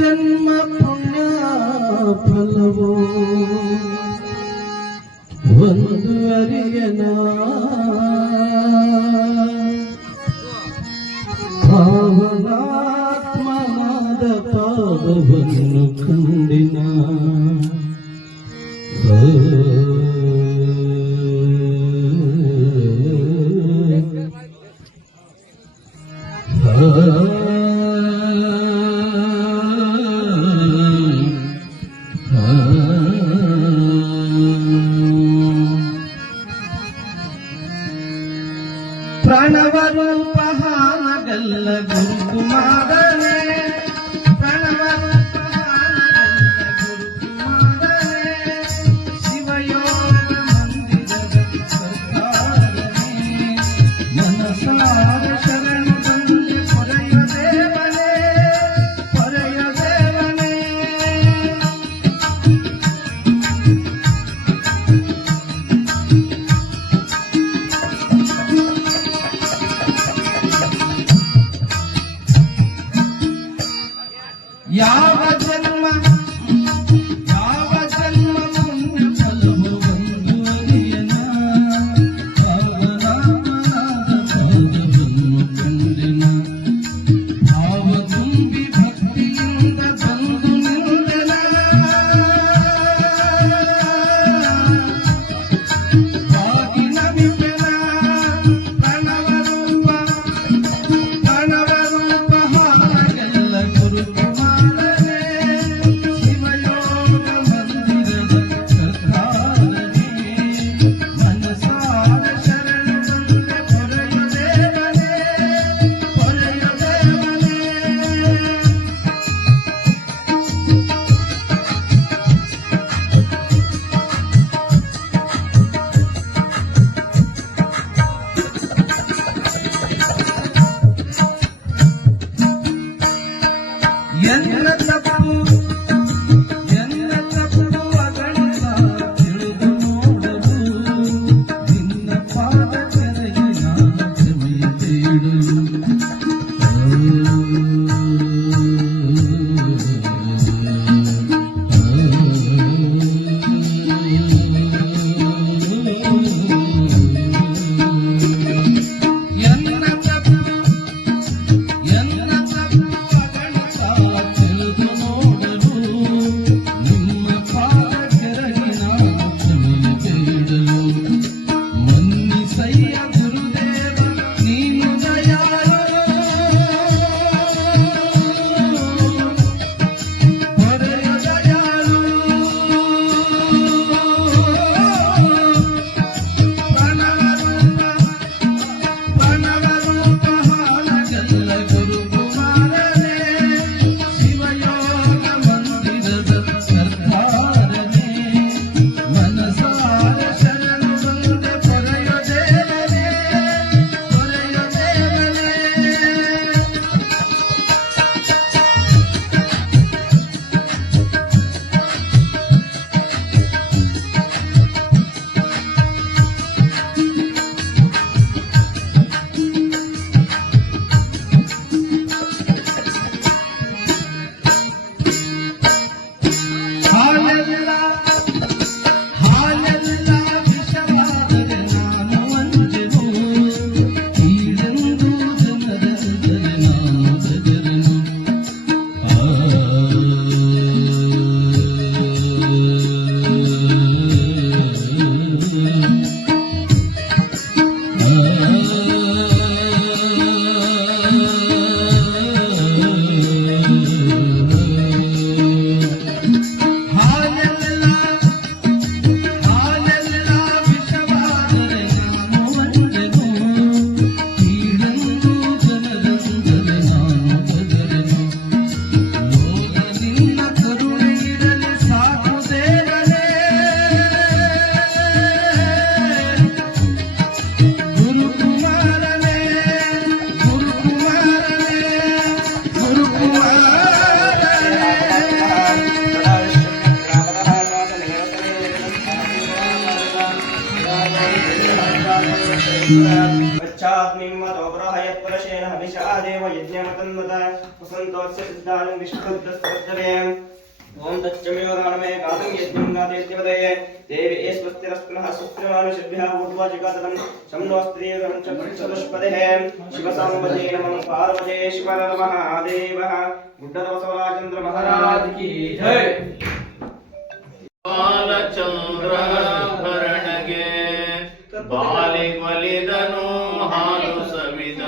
ಜನ್ಮ ಪುಣ್ಯ ಫಲವು गच्छाग्निमत ओब्रहयः परशेन हविषादेव यज्ञमतन्मत वसन्तोऽस्य सिद्धानं विष्णुब्दस्तवत्तरेयम् ॐ तच्चमयो राणमे गातं यज्ञं गातेत्यवदये देवे स्वस्तिरस्पुनः सुस्त्रिमानुषभ्यः ऊर्ध्वजिगातनं शम्नोऽस्त्रीरं च चतुष्पदेः शिवसाम्बजे नमः पार्वजे शिवनर्मः देवः गुड्डरवसवराचन्द्रमहाराज की जय। बालचन्द्रः भरणगे। ಬಾಲಿಗೊಲಿದನು ಹಾಲು ಸವಿದ.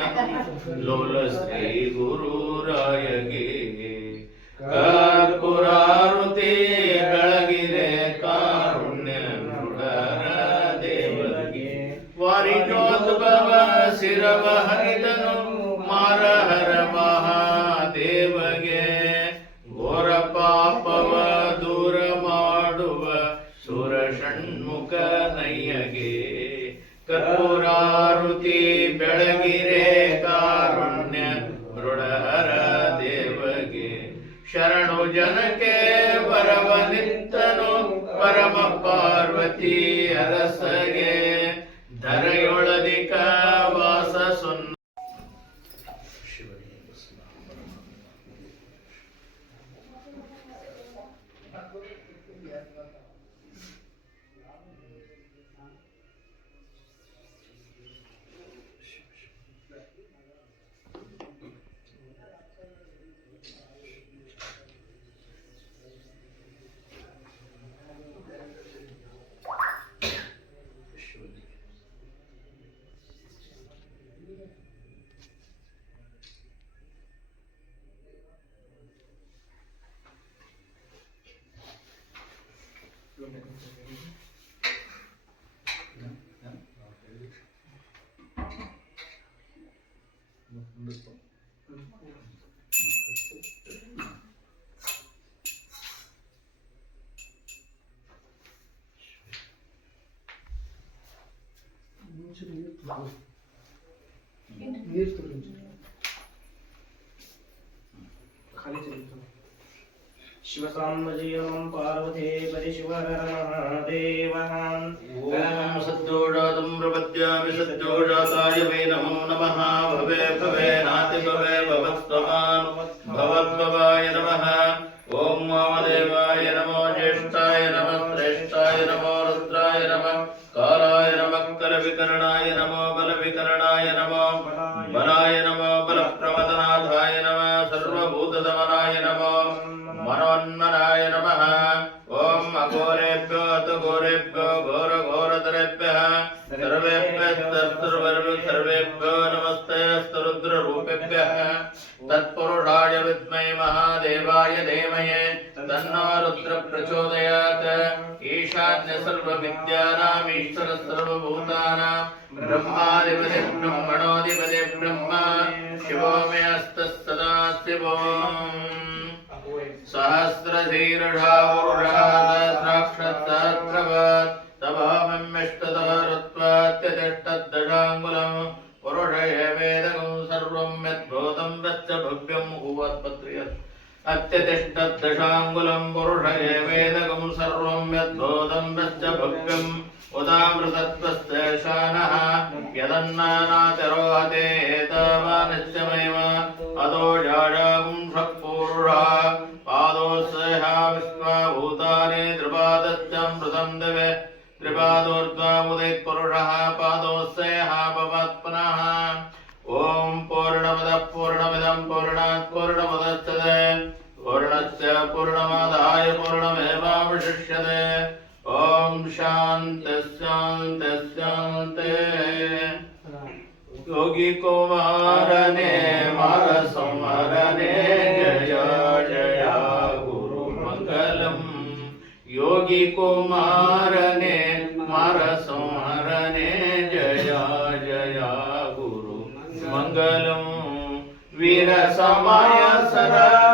ಲೋಲ ಶ್ರೀ ಗುರುರಾಯಗೆ ಕರ್ಪುರಾರುತಿ ಬೆಳಗಿರೆ ಕಾರುಣ್ಯ ಮೃಡರ ದೇವರಿಗೆ. ವಾರಿಜೋದ್ಭವ ಶಿರವ ಹರಿದನು, ಮಾರಹರ ಮಹಾದೇವಗೆ. ಘೋರ ಪಾಪವ ದೂರ ಮಾಡುವ ಸುರ ಷಣ್ಮುಖ ನಯ್ಯಗೆ. ಕರ್ಪೂರಾರುತಿ ಬೆಳಗಿರೆ ఖాళీ జరుగుతుంది శివ సాంబజయమం పార్వతే పరిశివర మహాదేవ ఓం సద్యోజాతం ప్రపద్యామి సద్యోజాతాయ మే నమో నమః భవే భవే నాతి భవే భవత్వమాన్ భవద్భవాయ నమః ఓం వామదేవాయ నమో జ్యేష్ఠాయ నమ శ్రేష్ఠాయ నమో రుద్రాయ నమ కాలాయ నమ కల వికరణాయ నమో బల వికరణాయ నమో तत्पुरुषाय विद्महे महादेवाय धीमहि तन्नो रुद्र प्रचोदयात् ईशान्य सर्वविद्यानाम् ईश्वर सर्वभूतानां ब्रह्माधिपति ब्रह्मणोऽधिपति ब्रह्मा शिवो मे हस्तः सदा शिवोम् सहस्रशीर्षा पुरुषः सहस्राक्षसहस्रवत् पुरुष एवेदकं सर्वं यद्बोधं यश्च भक्तिम् पूर्णमेवावशिष्यते ॐ शान्ति शान्ति शान्ति योगी कुमारने मार संहरने जय जय गुरु मंगलम योगी कुमारने मार संहरने जय जय गुरु मंगलम वीर समय सर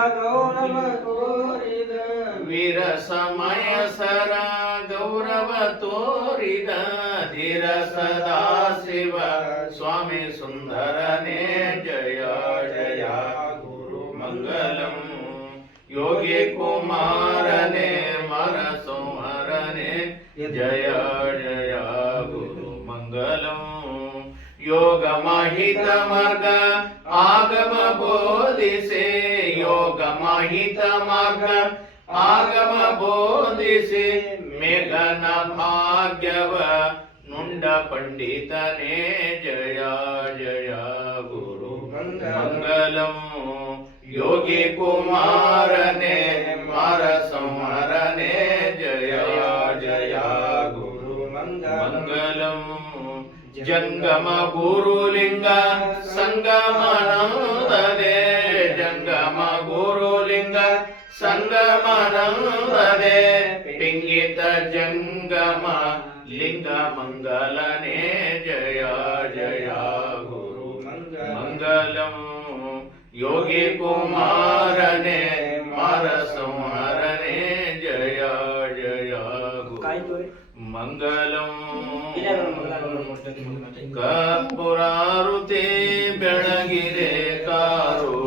ಸಮಯ ಸರ ಗೌರವ ತೋರಿದ ಧೀರ ಸದಾ ಶಿವ ಸ್ವಾಮಿ ಸುಂದರನೇ ಜಯ ಜಯ ಗುರು ಮಂಗಲಂ ಯೋಗಿ ಕುಮಾರನೇ ಮರ ಸಂಹರನೆ ಜಯ ಜಯ ಗುರು ಮಂಗಲಂ ಯೋಗ ಮಾಹಿತ ಮಾರ್ಗ ಆಗಮ ಬೋಧಿಸಿ ಯೋಗ ಮಾಹಿತ ಮಾರ್ಗ ಆಗಮ ಬೋಧಿಸಿ ಮೇಘನ ಭಾಗ್ಯವ ನುಂಡ ಪಂಡಿತನೇ ಜಯ ಜಯ ಗುರು. ಮಂಗಲಂ ಯೋಗಿ ಕುಮಾರನೇ ಮಾರ ಸಂಹರನೇ, ಜಯ ಜಯ ಗುರು. ಮಂಗಲಂ ಜಂಗಮ ಗುರುಲಿಂಗ ಸಂಗಮನಂದದೆ ಜಂಗಮ ಗುರುಲಿಂಗ ಸಂಗಮನವೇ ಪಿಂಗಿತ ಜಂಗಮ ಲಿಂಗ ಮಂಗಲನೇ ಜಯ ಜಯ ಗುರು ಮಂಗಲಂ. ಯೋಗಿ ಕುಮಾರನೇ ಮಾರ ಸಂಹರನೇ ಜಯ ಜಯ ಮಂಗಲ. ಗುರು ಮಂಗಲಂ ಮೋಸ್ಟ್ಲಿ ಬೆಳಗಿರೆ ಕಾರುಣ್ಯ